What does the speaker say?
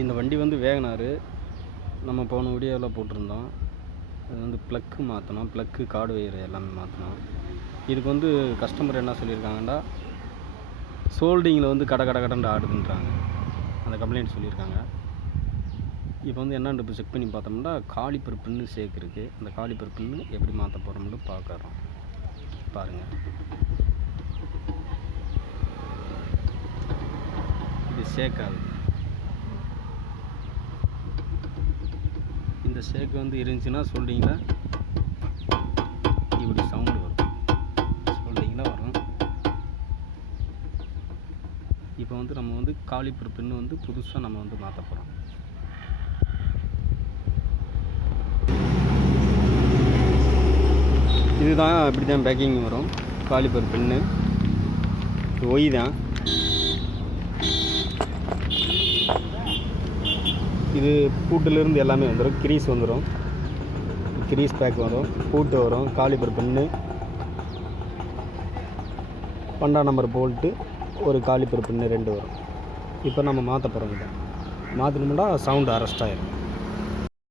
இந்த வண்டி வந்து வேகனார். நம்ம போன வீடியோவில் போட்டிருந்தோம். அது வந்து ப்ளக்கு மாற்றணும், ப்ளக்கு கார்டு வயர் எல்லாமே மாற்றணும். இதுக்கு வந்து கஸ்டமர் என்ன சொல்லியிருக்காங்கன்னா, சோல்டிங்கில் வந்து கடண்டு ஆடுதுன்றாங்க. அந்த கம்ப்ளைண்ட் சொல்லியிருக்காங்க. இப்போ வந்து என்னென்னு இப்போ செக் பண்ணி பார்த்தோம்னா, காலிப்பர் பின்னு ஷேக் இருக்குது. அந்த காலிப்பர் பின்னு எப்படி மாற்ற போகிறோம்னு பார்க்குறோம். பாருங்கள், இது ஷேக் ஆகுது. இந்த ஷேக் வந்து இருந்துச்சுன்னா சோல்டிங்கில் இப்படி சவுண்டு வரும், சோல்டிங்கில் வரும். இப்போ வந்து நம்ம வந்து காலிப்பர் பின்னு வந்து புதுசாக நம்ம வந்து மாற்ற போகிறோம். இதுதான் இப்படி தான் பேக்கிங் வரும். காலிப்பர் பின்னு ஒய் தான். இது பூட்டிலிருந்து எல்லாமே வந்துடும். கிரீஸ் வந்துடும், கிரீஸ் பேக் வரும், பூட்டு வரும், காலிப்பர் பின்னு, 12 நம்பர் போல்ட்டு, ஒரு காலிப்பர் பின்னு 2 வரும். இப்போ நம்ம மாற்ற போகிறோம். இதை மாற்றணும்னா சவுண்டு அரெஸ்ட் ஆகிடும்.